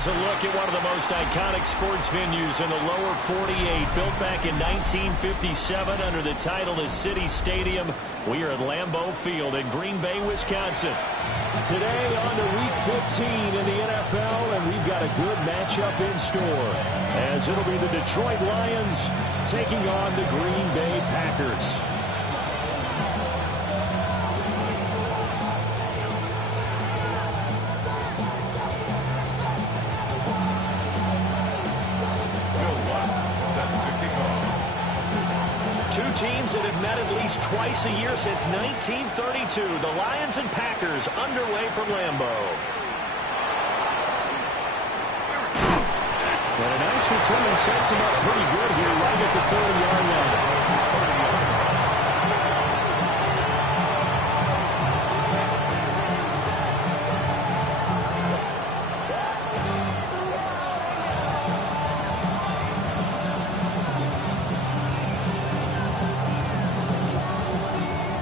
Here's a look at one of the most iconic sports venues in the lower 48. Built back in 1957 under the title of City Stadium. We are at Lambeau Field in Green Bay, Wisconsin. Today on to Week 15 in the NFL, and we've got a good matchup in store, as it'll be the Detroit Lions taking on the Green Bay Packers. Two teams that have met at least twice a year since 1932. The Lions and Packers underway from Lambeau. And a nice return sets him up pretty good here right at the 30-yard line.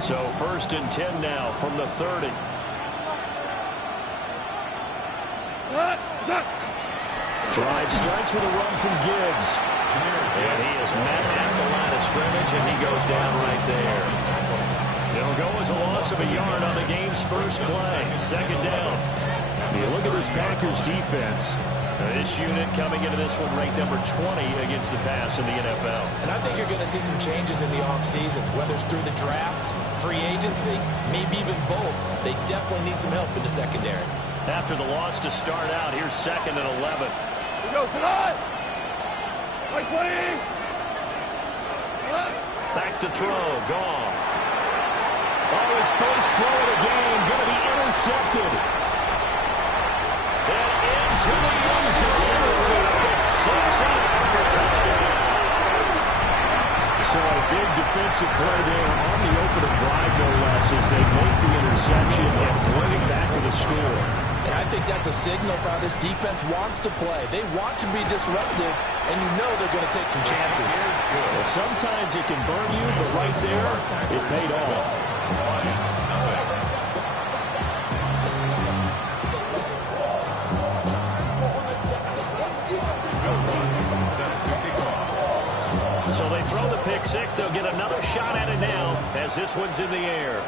So 1st and 10 now from the 30. Drive starts with a run from Gibbs. And he is met at the line of scrimmage, and he goes down right there. It'll go as a loss of a yard on the game's first play. 2nd down. You look at this Packers defense. This unit coming into this one ranked number 20 against the pass in the NFL. And I think you're going to see some changes in the offseason, whether it's through the draft, free agency, maybe even both. They definitely need some help in the secondary. After the loss to start out, here's 2nd and 11. Here we go, tonight. Right, 20. Back to throw, Goff. Oh, his first throw of the game, going to be intercepted. And into the end zone. It's a pick six and a touchdown. So a big defensive play there on the opening drive, no less, as they make the interception and bring it back to the score. And I think that's a signal for how this defense wants to play. They want to be disruptive, and you know they're going to take some chances. Well, sometimes it can burn you, but right there, it paid off. So they throw the pick six. They'll get another shot at it now as this one's in the air.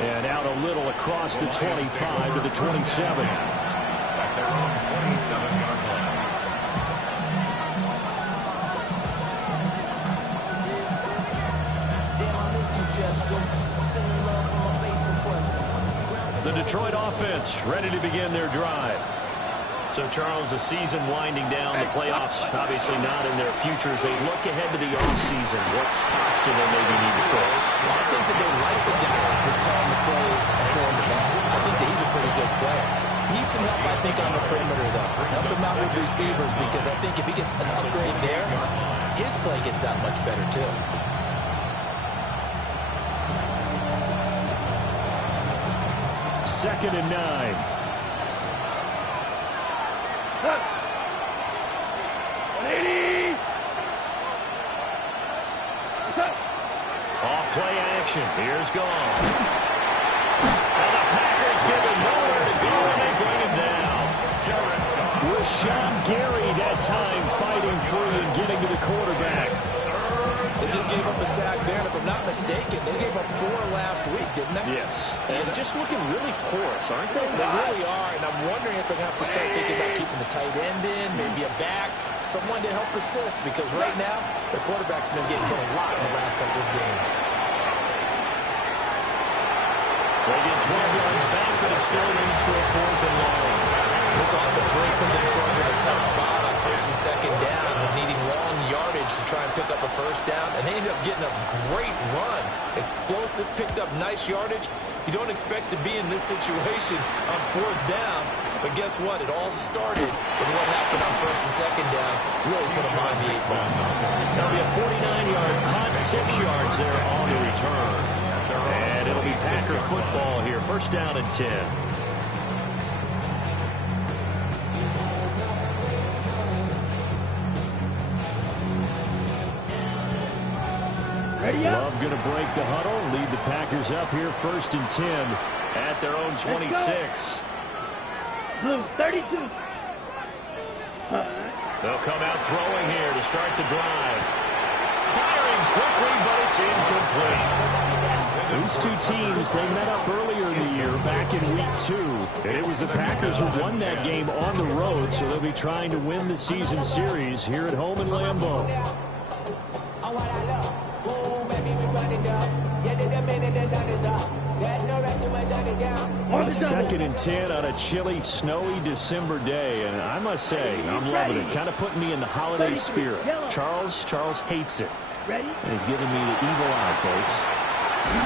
And out a little across the 25 to the 27. Back there on the 27-yard line. The Detroit offense ready to begin their drive. So, Charles, the season winding down, the playoffs obviously not in their future. As they look ahead to the offseason, what spots do they maybe need to fill? Well, I think that they like the guy who's calling the plays and throwing the ball. I think that he's a pretty good player. Needs some help, I think, on the perimeter, though. Help him out with receivers, because I think if he gets an upgrade there, his play gets that much better, too. Second and 9. Off play action. Here's Goff. And the Packers give him nowhere to go, and they bring him down. Rashawn Gary that time fighting free and getting to the quarterback. They just gave up a sack there, and if I'm not mistaken, they gave up 4 last week, didn't they? Yes. And just looking really porous, aren't they? They really are, and I'm wondering if they're going to have to start thinking about keeping the tight end in, maybe a back, someone to help assist, because right now, their quarterback's been getting hit a lot in the last couple of games. They get 12 yards back, but it still leads to a 4th and long. This offense really put themselves in a tough spot on 1st and 2nd down, and needing long yardage to try and pick up a 1st down, and they ended up getting a great run. Explosive, picked up nice yardage. You don't expect to be in this situation on 4th down, but guess what? It all started with what happened on 1st and 2nd down. Really put them on the 8 ball. That'll be a 49-yard punt, 6 yards there on the return. And it'll be Packer football here. 1st down and 10. Ready? Love going to break the huddle, lead the Packers up here 1st and 10 at their own 26. Blue, 32. They'll come out throwing here to start the drive. Firing quickly, but it's incomplete. These two teams, they met up earlier in the year, back in Week 2. And it was the Packers who won that game on the road, so they'll be trying to win the season series here at home in Lambeau. Second and 10 on a chilly, snowy December day, and I must say, I'm loving it. Kind of putting me in the holiday spirit. Charles hates it. And he's giving me the evil eye, folks. The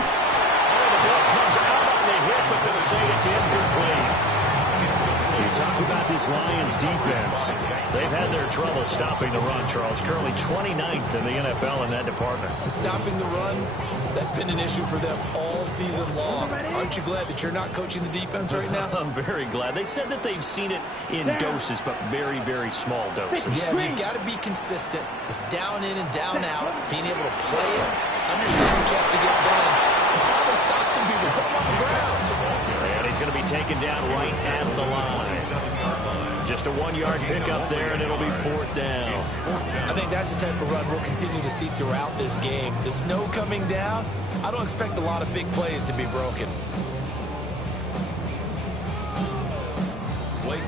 ball comes out on the hit, but they'll say it's incomplete. You talk about this Lions defense. They've had their trouble stopping the run, Charles. Currently 29th in the NFL in that department. And stopping the run, that's been an issue for them all season long. Aren't you glad that you're not coaching the defense right now? I'm very glad. They said that they've seen it in doses, but very, very small doses. Yeah, you've got to be consistent. It's down in and down out, being able to play it, understand what you have to get done, and finally stop some people, put them on the ground. And he's going to be taken down right at the line. Just a 1-yard pickup there, and it'll be 4th down. I think that's the type of run we'll continue to see throughout this game. The snow coming down, I don't expect a lot of big plays to be broken. Blake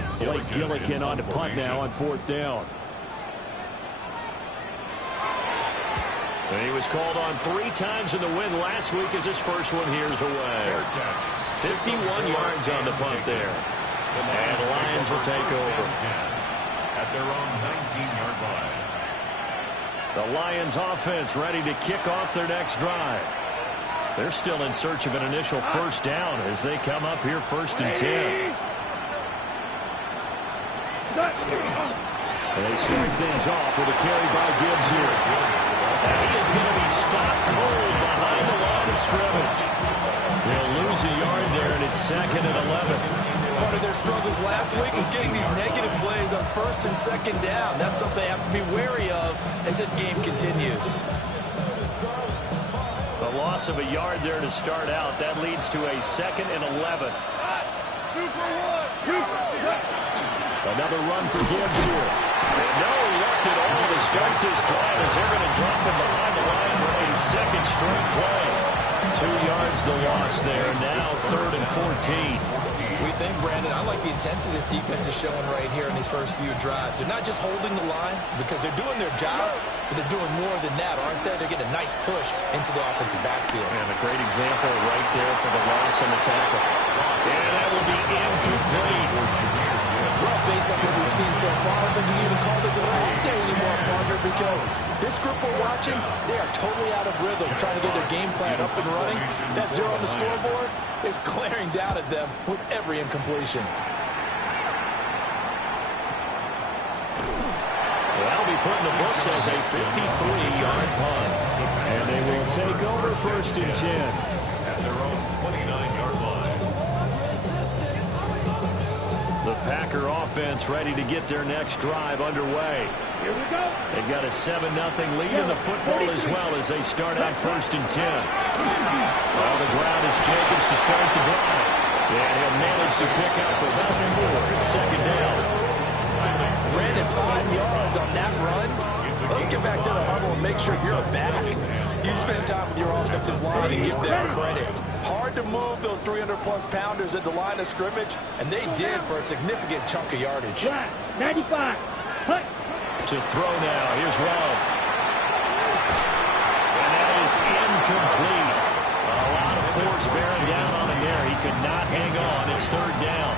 Gillikin on to punt now on 4th down. And he was called on 3 times in the win last week as his first one here's away. 51 yards on the punt there. And the Lions will take over. At their own 19-yard line. The Lions offense ready to kick off their next drive. They're still in search of an initial first down as they come up here 1st and 10. And they start things off with a carry by Gibbs here. And he is going to be stopped cold behind the line of scrimmage. They'll lose a yard there, and it's 2nd and 11. Part of their struggles last week was getting these negative plays on 1st and 2nd down. That's something they have to be wary of as this game continues. The loss of a yard there to start out. That leads to a 2nd and 11. Another run for Gibbs here. And no luck at all to start this drive as they're going to drop him behind the line for a 2nd straight play. 2 yards the loss there. Now 3rd and 14. We think, Brandon, I like the intensity this defense is showing right here in these first few drives. They're not just holding the line because they're doing their job, but they're doing more than that, aren't they? They're getting a nice push into the offensive backfield. And a great example right there for the loss on the tackle. And that will be incomplete. Well, based on what we've seen so far, I don't think you even call this a long day anymore, partner, because this group we're watching, they are totally out of rhythm, trying to get their game plan up and running. That 0 on the scoreboard is glaring down at them with every incompletion. That'll be put in the books as a 53-yard punt. And they will take over 1st and 10. At their own 29-yard line. The Packer offense ready to get their next drive underway. Here we go. They've got a 7-0 lead in the football as well as they start out 1st and 10. On the ground is Jacobs to start the drive. And he'll manage to pick up about 4 at 2nd down. Brandon, 5 yards on that run. Let's get back to the huddle and make sure you're back. You spend time with your offensive line and give them credit. Hard to move those 300-plus pounders at the line of scrimmage, and they did for a significant chunk of yardage. 95. Hut. To throw now. Here's Love. And that is incomplete. A lot of force bearing down on him there. He could not hang on. It's 3rd down.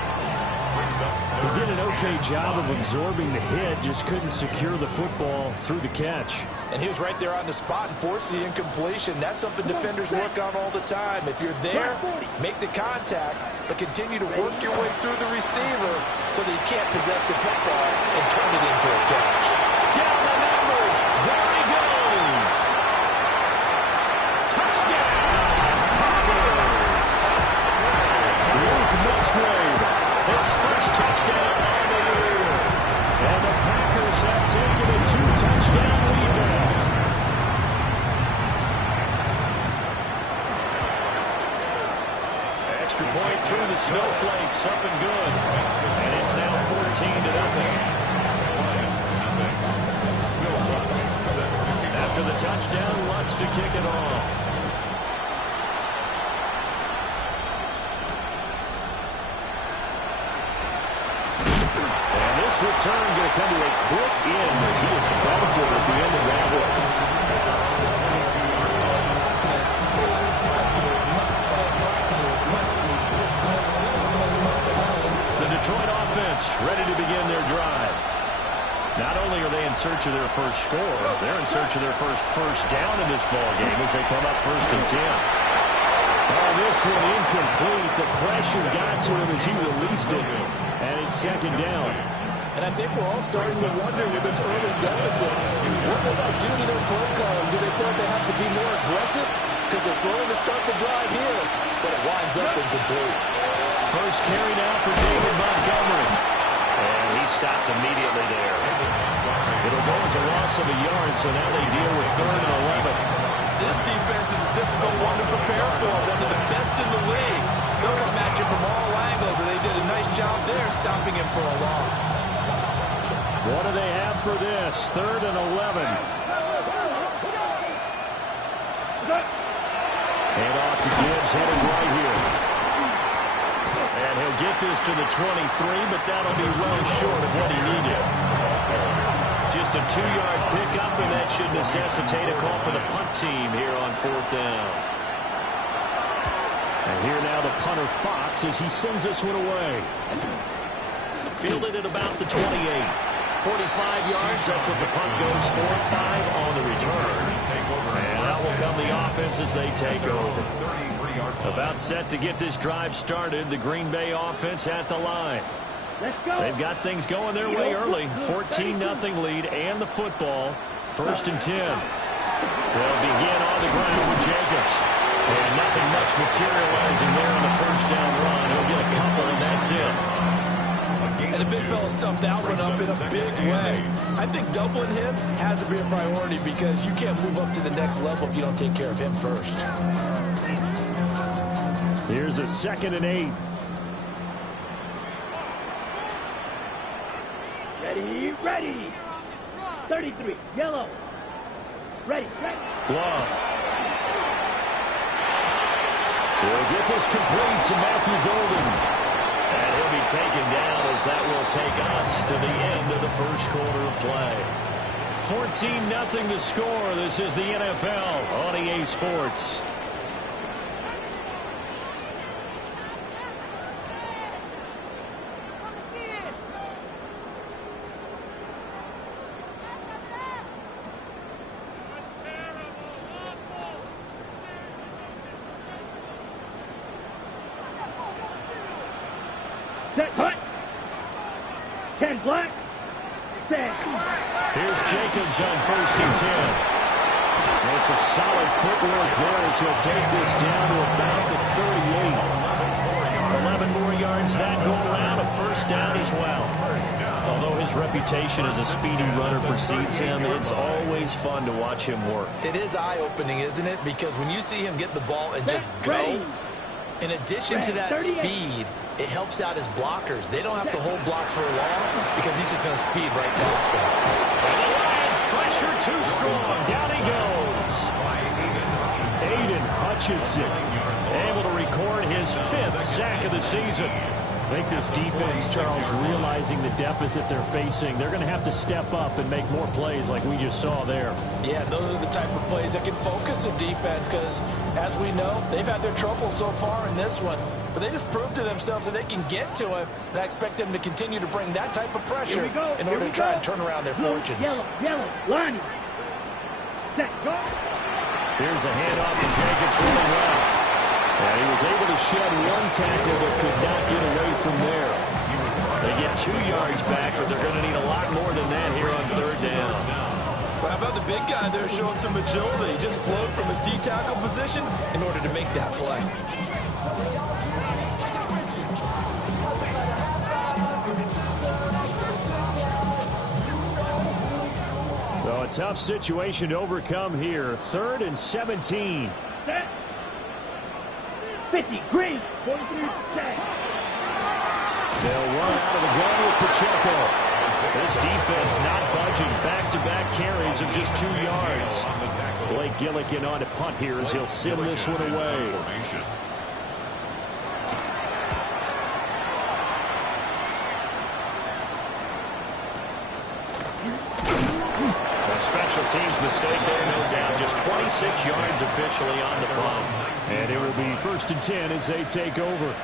He did an okay job of absorbing the hit, just couldn't secure the football through the catch. And he was right there on the spot and forced the incompletion. That's something defenders work on all the time. If you're there, make the contact, but continue to work your way through the receiver so that you can't possess the football and turn it into a catch. Down the numbers. There he goes. Touchdown, Packers. Luke Musgrave, his first touchdown on the year. And the Packers have taken a 2-touchdown lead now. extra point through the snowflakes, up and good. And it's now 14-0. After the touchdown, Lutz to kick it off. And this return going to come to a quick end as he was belted at the end of that one. The Detroit offense ready to begin their drive. Not only are they in search of their first score, they're in search of their first down in this ball game as they come up 1st and 10. Oh, this one incomplete. The pressure got to him as he released it, and it's 2nd down. And I think we're all starting to wonder with this early deficit, what will that do to their play calling? Do they feel like they have to be more aggressive? Because they're throwing to start the drive here, but it winds up incomplete. First carry now for David Montgomery. And he stopped immediately there. It'll go as a loss of a yard, so now they deal with 3rd and 11. This defense is a difficult one to prepare for, one of the best in the league. They'll come at you from all angles, and they did a nice job there stopping him for a loss. What do they have for this? 3rd and 11. Hand off to Gibbs, headed right here. And he'll get this to the 23, but that'll be well short of what he needed. Just a 2-yard pickup, and that should necessitate a call for the punt team here on 4th down. And here now the punter Fox as he sends this one away. Fielded at about the 28. 45 yards, that's what the punt goes for. 5 on the return. And that will come the offense as they take over. About set to get this drive started. The Green Bay offense at the line. They've got things going their way early. 14-0 lead and the football. 1st and 10. They'll begin on the ground with Jacobs. And nothing much materializing there on the 1st down run. He'll get a couple, and that's it. And the big fella stuffed that one up in a big way. I think doubling him has to be a priority because you can't move up to the next level if you don't take care of him first. Here's a 2nd and 8. Ready. 33, yellow. Ready. Love. We'll get this complete to Matthew Golden. And he'll be taken down as that will take us to the end of the 1st quarter of play. 14-0 the score. This is the NFL on EA Sports. Set, punt. 10 black. Set. Here's Jacobs on 1st and 10. And some solid footwork there as he'll take this down to about the 38. 11 more yards that go around. A 1st down as well. Although his reputation as a speedy runner precedes him, it's always fun to watch him work. It is eye-opening, isn't it? Because when you see him get the ball and just go, in addition to that speed, it helps out his blockers. They don't have to hold blocks for long because he's just going to speed right past them. And the Lions pressure too strong. Down he goes. Aiden Hutchinson able to record his 5th sack of the season. I think this defense, Charles, realizing the deficit they're facing, they're going to have to step up and make more plays like we just saw there. Yeah, those are the type of plays that can focus a defense because, as we know, they've had their trouble so far in this one. But they just proved to themselves that they can get to him, and I expect them to continue to bring that type of pressure in order to try and turn around their fortunes. Yellow, line. Set, go. Here's a handoff to Jacobs running left. And he was able to shed one tackle but could not get away from there. They get 2 yards back, but they're going to need a lot more than that here on 3rd down. Well, how about the big guy there showing some agility? He just flowed from his D-tackle position in order to make that play. So a tough situation to overcome here. 3rd and 17. Set. 50, green, 43%. They'll run out of the gun with Pacheco. This defense not budging. Back-to-back carries of just 2 yards. Blake Gillikin on to punt here as he'll send this one away. A special teams mistake there, no doubt. Just 26 yards officially on the punt. And it will be 1st and 10 as they take over.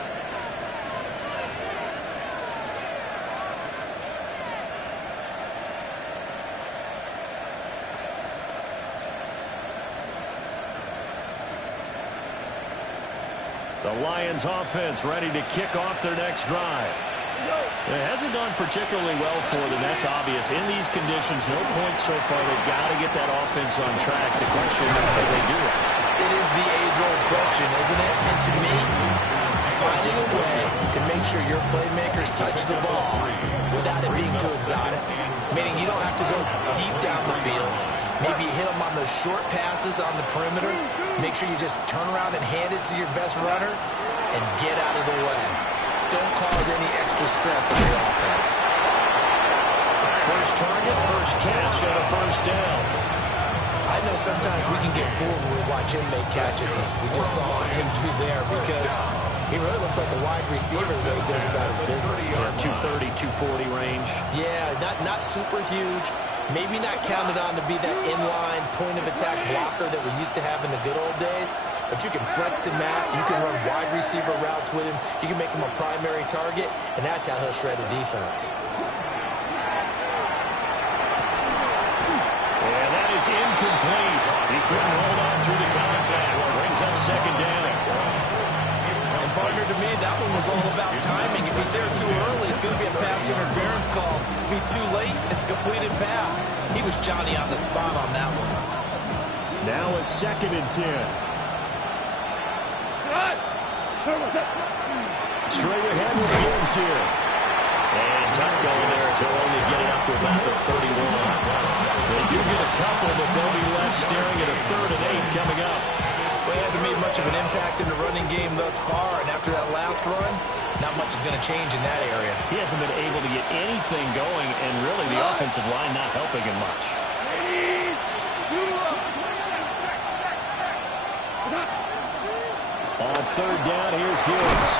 The Lions offense ready to kick off their next drive. It hasn't gone particularly well for them. That's obvious. In these conditions, no points so far. They've got to get that offense on track. The question is, can they do it? It is the age-old question, isn't it? And to me, finding a way to make sure your playmakers touch the ball without it being too exotic. Meaning you don't have to go deep down the field. Maybe hit them on those short passes on the perimeter. Make sure you just turn around and hand it to your best runner and get out of the way. Don't cause any extra stress on your offense. First target, first catch, and a first down. I know sometimes we can get fooled when we watch him make catches, as we just saw him do there, because he really looks like a wide receiver the way he goes about his business. 230, 240 range. Yeah, not super huge. Maybe not counted on to be that inline point-of-attack blocker that we used to have in the good old days. But you can flex him out. You can run wide receiver routes with him. You can make him a primary target, and that's how he'll shred a defense. And that is incomplete. He couldn't hold on through the contact. Brings up second down. And partner, to me, that one was all about timing. If he's there too early, it's going to be a pass interference call. If he's too late, it's a completed pass. He was Johnny on the spot on that one. Now a 2nd and 10. Straight ahead with Gibbs here. And tough going there as he'll only get it up to about the 31. They do get a couple, but they'll be left staring at a 3rd and 8 coming up. Well, he hasn't made much of an impact in the running game thus far, and after that last run, not much is going to change in that area. He hasn't been able to get anything going, and really the offensive line not helping him much. On 3rd down, here's Gibbs.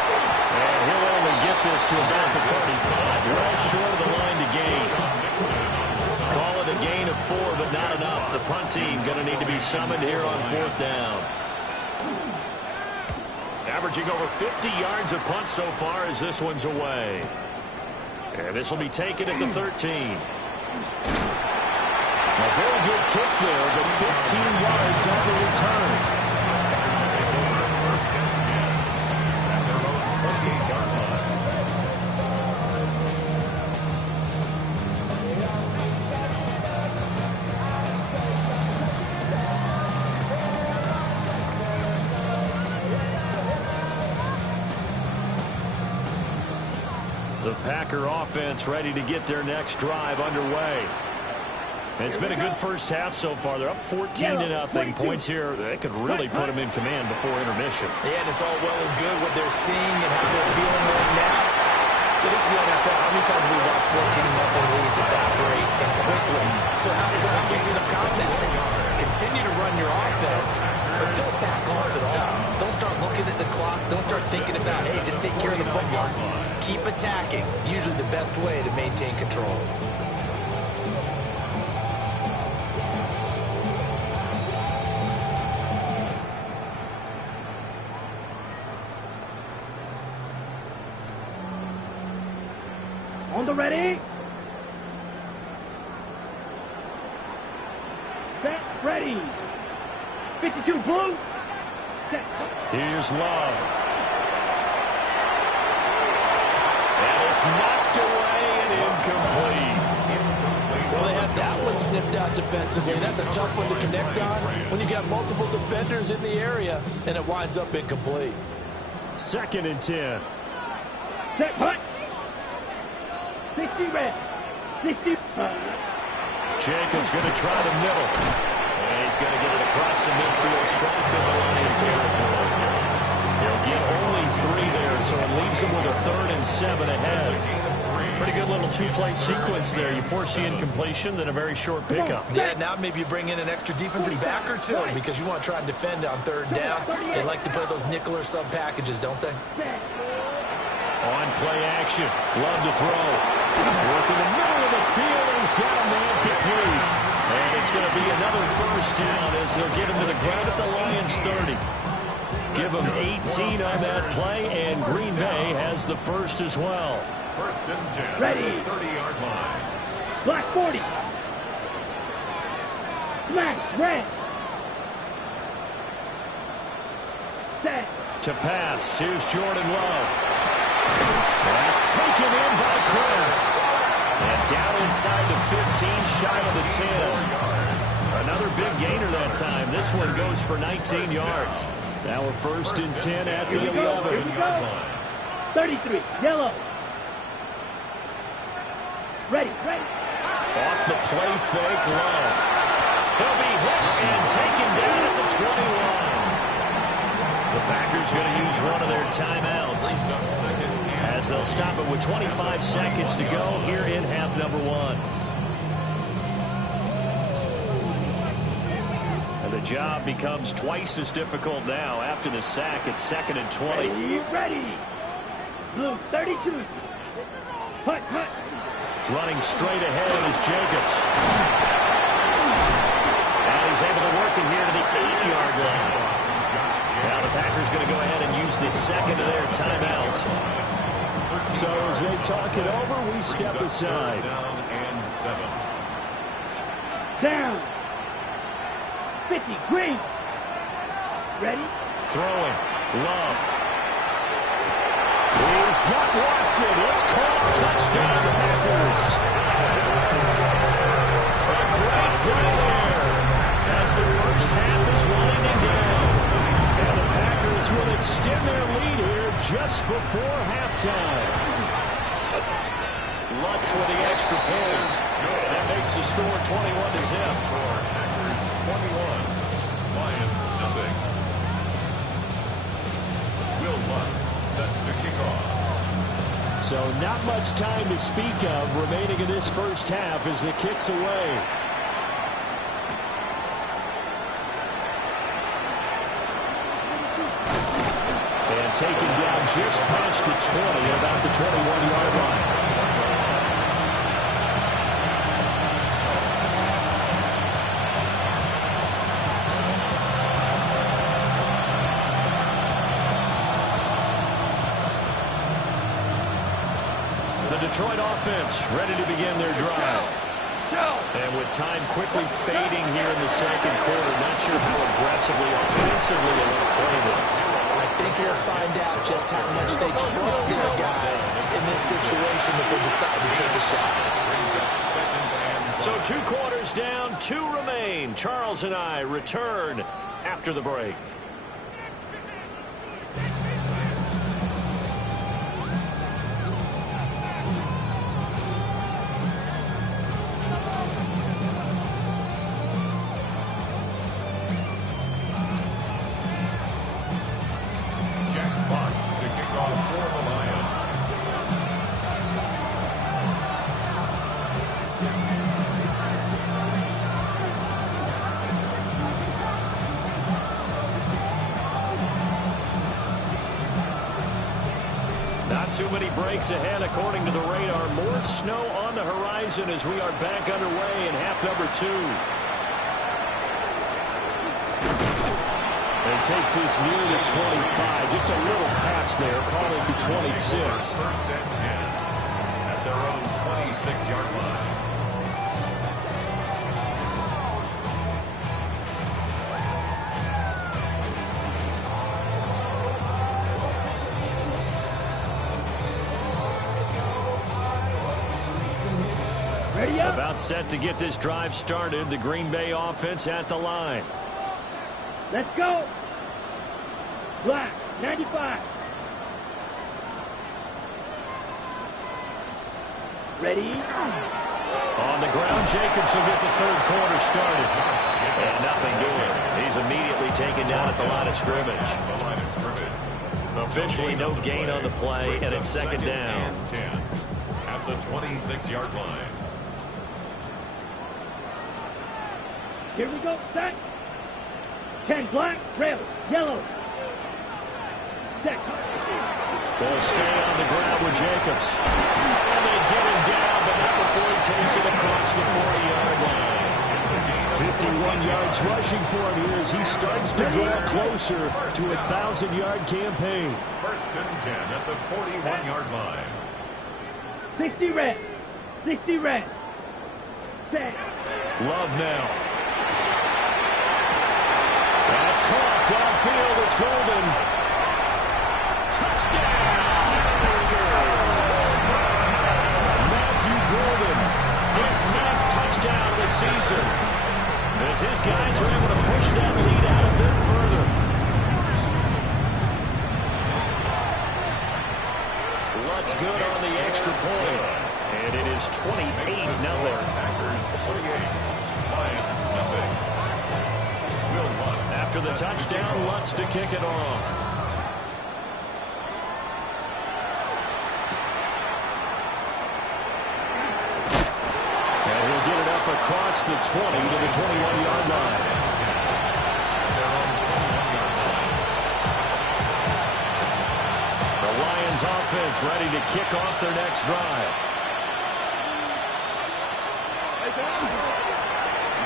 And he'll only get this to about the 35. Well short of the line to gain. Call it a gain of 4, but not enough. The punt team going to need to be summoned here on 4th down. Averaging over 50 yards a punt so far as this one's away. And this will be taken at the 13. A very good kick there, but 15 yards on the return. The Packer offense ready to get their next drive underway. And it's been a good first half so far. They're up 14-0. Points here, they could really put them in command before intermission. Yeah, and it's all well and good what they're seeing and how they're feeling right now. But this is the NFL. How many times have we watched 14-0 leads evaporate and quickly? So how have we seen them combat it? Continue to run your offense, but don't back off at all. Don't start looking at the clock. Don't start thinking about, hey, just take care of the football. Keep attacking. Usually the best way to maintain control. On the ready. Set, ready. 52 blue. Set. Here's Love. And it's knocked away and incomplete. Well, they have that one snipped out defensively. That's a tough one to connect on when you got multiple defenders in the area, and it winds up incomplete. 2nd and 10. Set, punt. 60 red. 60. Jacobs going to try the middle. And he's going to get it across the midfield, straight to the line of territory. He'll Get only 3 there, so it leaves them with a 3rd and 7 ahead. Pretty good little two-play sequence there. You force the incompletion, then a very short pickup. Yeah, now maybe you bring in an extra defensive back or two because you want to try and defend on 3rd down. They like to play those nickel or sub packages, don't they? On play action. Love to throw. Work in the middle of the field, and he's got a man complete. And it's going to be another 1st down as they'll get him to the ground at the Lions 30. Give him 18 on that play, and Green Bay has the 1st as well. 1st and 10. Ready. 30-yard line. Black 40. Smash. Red. Set. To pass. Here's Jordan Love. That's taken in by Kraft. And down inside the 15, shy of the 10. Another big gainer that time. This one goes for 19 yards. Now we're 1st and 10 at the 11. 33. Yellow. Ready. Off the play fake, Love. He'll be hit and taken down at the 21. The Packers going to use one of their timeouts as they'll stop it with 25 seconds to go here in half number 1. And the job becomes twice as difficult now after the sack. It's 2nd and 20. Ready. Blue 32. Hut. Running straight ahead is Jacobs. And he's able to work it here to the 8-yard line. Now the Packers going to go ahead and use the 2nd of their timeouts. So as they talk it over, we step aside. Down and 7. Down. 50. Green. Ready. Throwing. Love. He's got Watson. It's called touchdown Packers. A great play there as the 1st half is winding down. And the Packers will extend their lead here just before halftime. Lutz with the extra point. That makes the score 21-0. Packers 21. Lions nothing. Will Lutz set to kick off. So not much time to speak of remaining in this 1st half as the kick's away. And taken down just past the 20 at about the 21-yard line. The Detroit offense ready to begin their drive. And with time quickly fading here in the 2nd quarter, not sure how aggressively, offensively they want to play this. I think we'll find out just how much they trust their guys in this situation if they decide to take a shot. So 2 quarters down, 2 remain. Charles and I return after the break. Too many breaks ahead according to the radar. More snow on the horizon as we are back underway in half number 2. And takes this near the 25. Just a little pass there. Call it the 26. 1st and 10 at their own 26-yard line. About set to get this drive started. The Green Bay offense at the line. Let's go. Black 95. Ready. On the ground, Jacobs will get the 3rd quarter started. And nothing doing. He's immediately taken down at the line of scrimmage. The line of scrimmage. Officially no gain on the play, and it's second down. And 10 at the 26-yard line. Here we go, set. 10 black, red, yellow. Set. They'll stay on the ground with Jacobs. And they get him down, but not before he takes it across the 40-yard line. 51 yards rushing for him here as he starts to draw closer to a 1,000-yard campaign. First and 10 at the 41-yard line. 60 red. 60 red. Set. Love now. That's caught downfield. It's Golden. Touchdown! Matthew Golden. His 9th touchdown of the season. As his guys are able to push that lead out a bit further. Lutz good on the extra point. And it is 28-0. Packers 28. Lions nothing. Will Lutz. After the touchdown, Lutz to kick it off. Across the 20 to the 21-yard line. The Lions offense ready to kick off their next drive.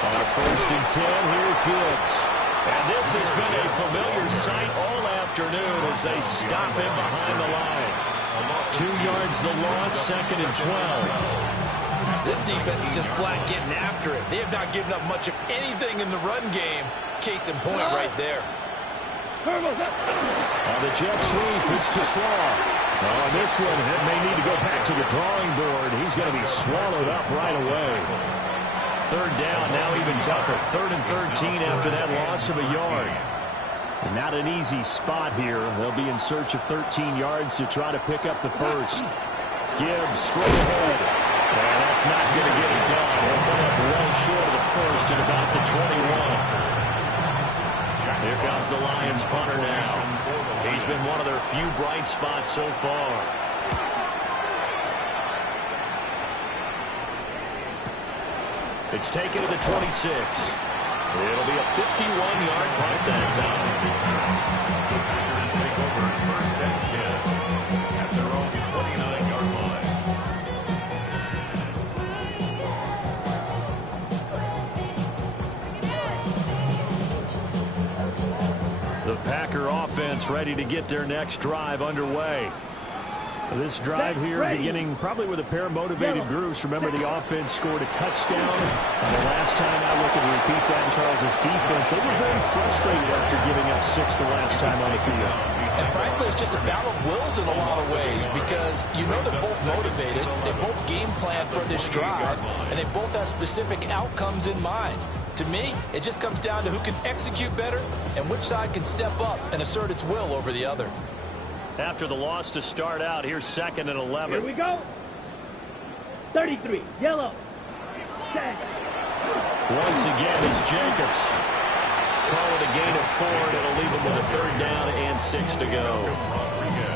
On first and 10, here's Gibbs. And this has been a familiar sight all afternoon as they stop him behind the line. 2 yards the loss, second and 12. This defense is just flat getting after it. They have not given up much of anything in the run game. Case in point right there. On the jet sweep, it's to Slaw. On this one, it may need to go back to the drawing board. He's going to be swallowed up right away. Third down, now even tougher. 3rd and 13 after that loss of a yard. And not an easy spot here. They'll be in search of 13 yards to try to pick up the first. Gibbs straight ahead. And that's not going to get it done. He'll come up well short of the first at about the 21. Here comes the Lions punter now. He's been one of their few bright spots so far. It's taken to the 26. It'll be a 51-yard punt that time. Packers take over first and 10 at their own 29-yard line. The Packer offense ready to get their next drive underway. This drive here beginning probably with a pair of motivated groups. Remember, the offense scored a touchdown. And the last time I look and repeat that in Charles's defense, they were very frustrated after giving up 6 the last time on the field. And frankly, it's just a battle of wills in a lot of ways because you know they're both motivated. They both game plan for this drive, and they both have specific outcomes in mind. To me, it just comes down to who can execute better and which side can step up and assert its will over the other. After the loss to start out, here's 2nd and 11. Here we go. 33, yellow. Set. Once again, it's Jacobs. Call it a gain of 4, and it'll leave him with a 3rd down and 6 to go.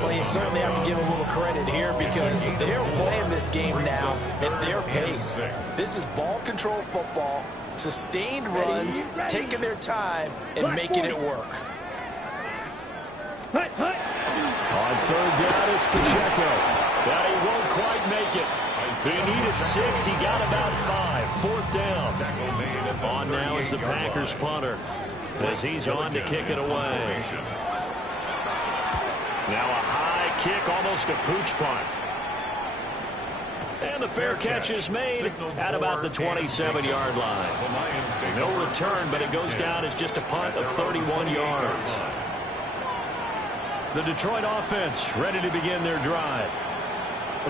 Well, you certainly have to give a little credit here because they're playing this game now at their pace. This is ball control football, sustained runs, taking their time, and making it work. Hut, hut. On 3rd down, it's Pacheco. But he won't quite make it. He needed 6. He got about 5. 4th down. On now is the Packers punter as he's on to kick it away. Now a high kick, almost a pooch punt. And the fair catch is made at about the 27-yard line. No return, but it goes down as just a punt of 31 yards. The Detroit offense ready to begin their drive.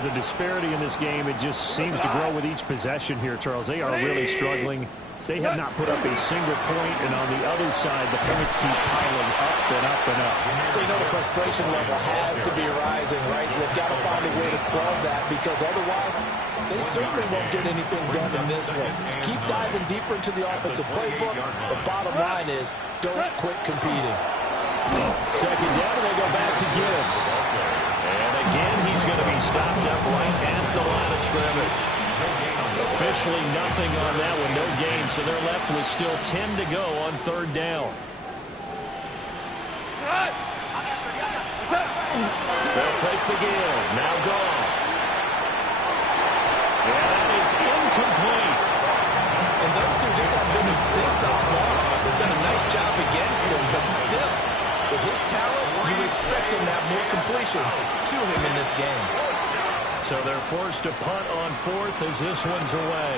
The disparity in this game, it just seems to grow with each possession here, Charles. They are really struggling. They have not put up a single point, and on the other side, the points keep piling up and up and up. So you know the frustration level has to be rising, right? So they've got to find a way to quell that because otherwise they certainly won't get anything done in this one. Keep diving deeper into the offensive playbook. The bottom line is don't quit competing. Second down, and they go back to Gibbs. And again, he's going to be stopped up right at the line of scrimmage. Officially nothing on that one, no gain, so they're left with still 10 to go on third down. They'll fake the give. Now Goff. Yeah, that is incomplete. And those two just haven't been in sync thus far. They've done a nice job against him, but still, with his talent, you would expect him to have more completions to him in this game. So they're forced to punt on fourth as this one's away.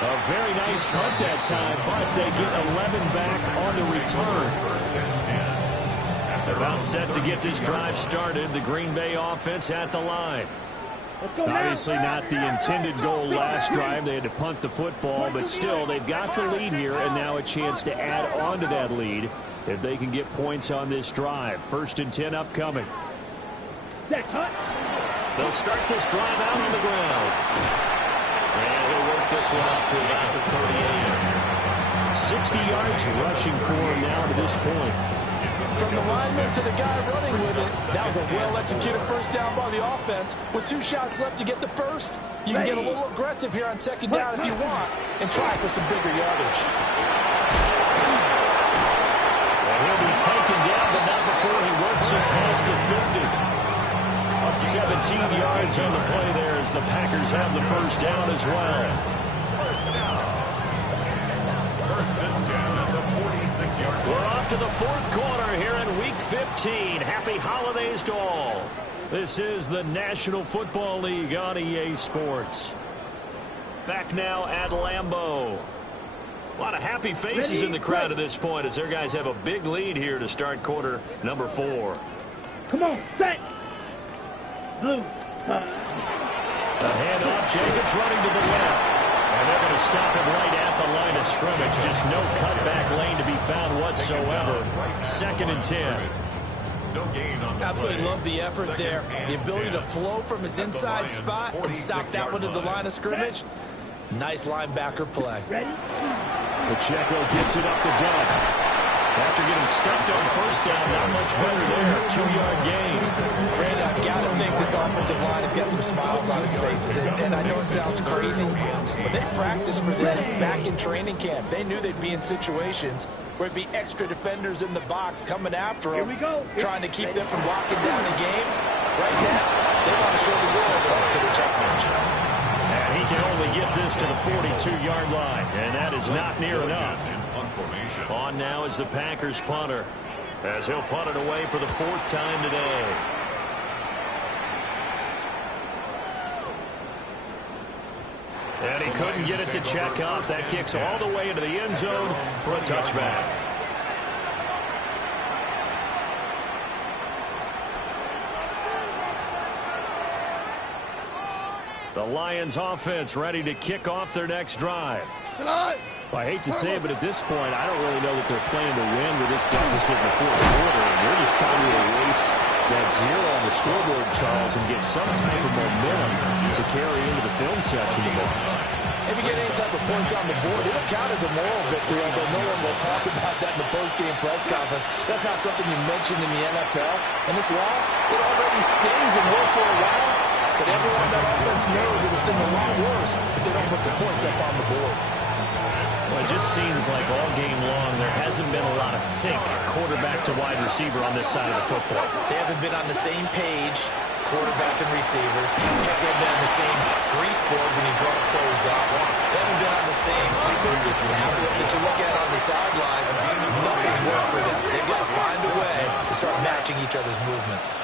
A very nice punt that time, but they get 11 back on the return. They're about set to get this drive started. The Green Bay offense at the line. Obviously not the intended goal last drive. They had to punt the football, but still they've got the lead here and now a chance to add on to that lead if they can get points on this drive. 1st and 10 upcoming. They'll start this drive out on the ground. And he'll work this one up to about the 38. 60 yards rushing for him now to this point. From the lineman to the guy running with it, that was a well-executed first down by the offense. With 2 shots left to get the first, you can get a little aggressive here on second down if you want and try for some bigger yardage. And he'll be taken down, but not before he works it past the 50. 17 yards on the play there as the Packers have the first down as well. First and 10 at the 46-yard line. We're off to the 4th quarter here in Week 15. Happy holidays to all. This is the National Football League on EA Sports. Back now at Lambeau. A lot of happy faces in the crowd at this point as their guys have a big lead here to start quarter number 4. Come on, set. Blue. The handoff, Jacobs running to the left. And they're going to stop him right at the line of scrimmage. Just no cutback lane to be found whatsoever. 2nd and 10. No gain on the Absolutely play. love the effort there. The ability to flow from his inside spot and stop that one at the line of scrimmage. Nice linebacker play. Ready? Pacheco gets it up the gut. After getting stuffed on first down, not much better there. 2-yard gain. Brandon, I've got to think this offensive line has got some smiles on its faces. And I know it sounds crazy, but they practiced for this back in training camp. They knew they'd be in situations where it'd be extra defenders in the box coming after them, trying to keep them from locking down the game. Right now, they want to show the world up to the challenge. And he can only get this to the 42-yard line, and that is not near enough. On now is the Packers punter, as he'll punt it away for the 4th time today. And he couldn't get it to check up. That kicks all the way into the end zone for a touchback. The Lions offense ready to kick off their next drive. Well, I hate to say it, but at this point, I don't really know that they're planning to win with this deficit in the 4th quarter. They're just trying to erase that 0 on the scoreboard, Charles, and get some type of momentum to carry into the film session tomorrow. If you get any type of points on the board, it'll count as a moral victory, although no one will talk about that in the post-game press conference. That's not something you mentioned in the NFL. And this loss, it already stings and will for a while. But everyone on that offense knows it'll sting a lot worse if they don't put some points up on the board. Well, it just seems like all game long there hasn't been a lot of sync quarterback to wide receiver on this side of the football. They haven't been on the same page, quarterback and receivers. They haven't been on the same grease board when you draw the plays up. They haven't been on the same surface tablet that you look at on the sidelines. Nothing's worked for them. They've got to find a way to start matching each other's movements.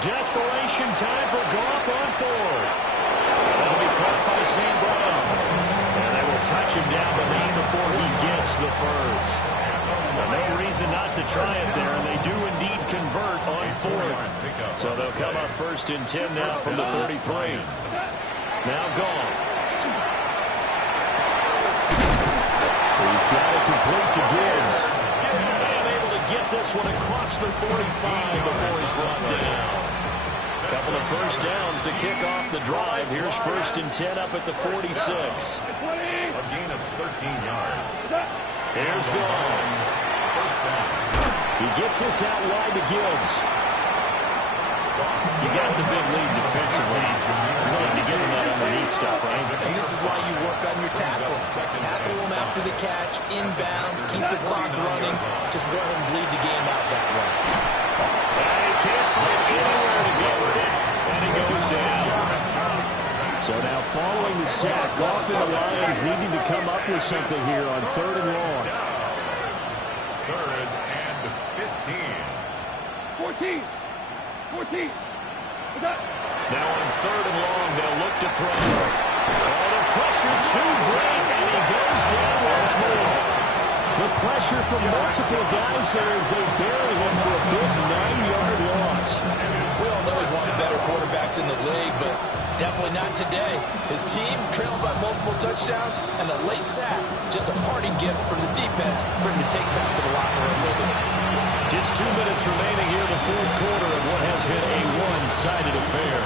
Desperation time for Goff on 4th. That'll be caught by St. Brown. And they will touch him down, but not before he gets the first. No reason not to try it there, and they do indeed convert on 4th. So they'll come up 1st and 10 now from the 33. Now Goff. He's got it complete to Gibbs. And able to get this one across the 45 before he's brought down. Couple of first downs to kick off the drive. Here's 1st and 10 up at the 46. gain of 13 yards. Here's Gone. First down. He gets this out wide to Gibbs. You got the big lead defensively. You're going to get him that underneath stuff, right? And this is why you work on your tackle. Tackle him after the catch, inbounds, keep the clock running. Just let him bleed the game out that way. And he can't find anywhere to go with it, and he goes down. So now following the sack, off in the Lions needing to come up with something here on 3rd and long. 3rd and 15. 14. Now on 3rd and long, they'll look to throw. Oh, the pressure too great, and he goes down once more. The pressure from multiple guys there as they bury him for a big 9-yard loss. We all know he's one of the better quarterbacks in the league, but definitely not today. His team trailed by multiple touchdowns, and a late sack, just a parting gift from the defense for him to take back to the locker room with him. Just 2 minutes remaining here in the 4th quarter of what has been a one-sided affair.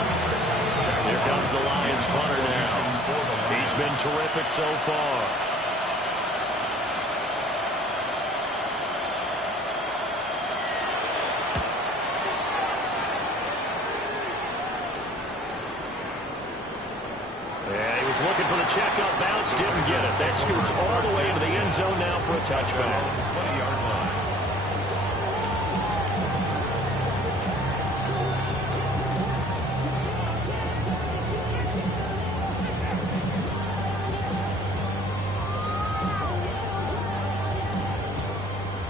Here comes the Lions punter now. He's been terrific so far. Yeah, he was looking for the checkup bounce, didn't get it. That scoots all the way into the end zone now for a touchback. 20-yard line.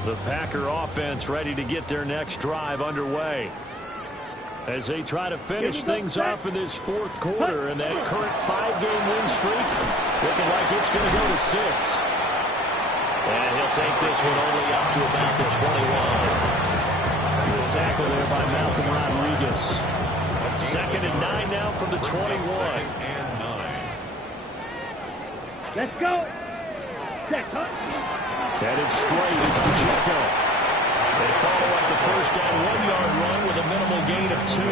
The Packer offense ready to get their next drive underway as they try to finish things off in this 4th quarter, and that current 5-game win streak looking like it's going to go to 6. And he'll take this one only up to about the 21. Good tackle there by Malcolm Rodriguez. 2nd and 9 now from the 21. 2nd and 9. Let's go. Check, huh? Headed straight is Pacheco. They follow up the first down 1-yard run with a minimal gain of 2.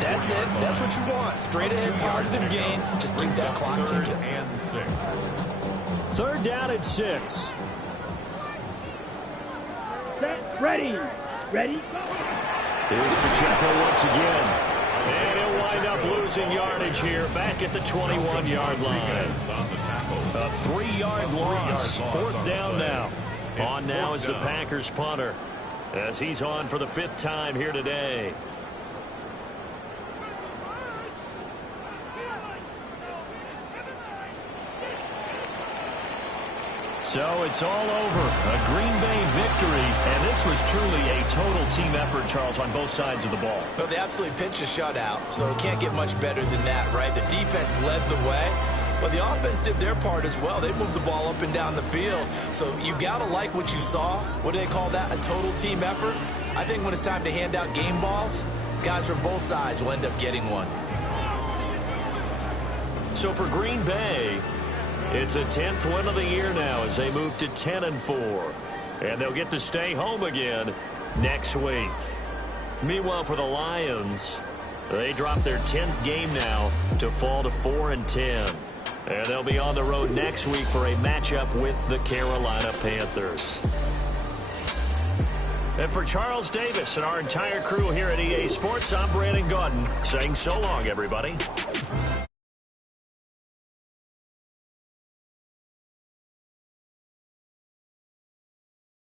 That's it. That's what you want. Straight ahead, positive gain. Just keep that clock ticking. 3rd and 6. 3rd down and 6. Set. Ready. Ready. Here's Pacheco once again. And he'll wind up losing yardage here back at the 21-yard line. A 3-yard loss. 4th down now. On now is the Packers punter as he's on for the 5th time here today. So it's all over. A Green Bay victory, and this was truly a total team effort, Charles, on both sides of the ball. So they absolutely pinched a shutout, so it can't get much better than that, right? The defense led the way, but the offense did their part as well. They moved the ball up and down the field, so you got to like what you saw. What do they call that? A total team effort? I think when it's time to hand out game balls, guys from both sides will end up getting one. So for Green Bay, it's a 10th win of the year now as they move to 10-4. And they'll get to stay home again next week. Meanwhile, for the Lions, they drop their 10th game now to fall to 4-10. And they'll be on the road next week for a matchup with the Carolina Panthers. And for Charles Davis and our entire crew here at EA Sports, I'm Brandon Gaudin saying so long, everybody.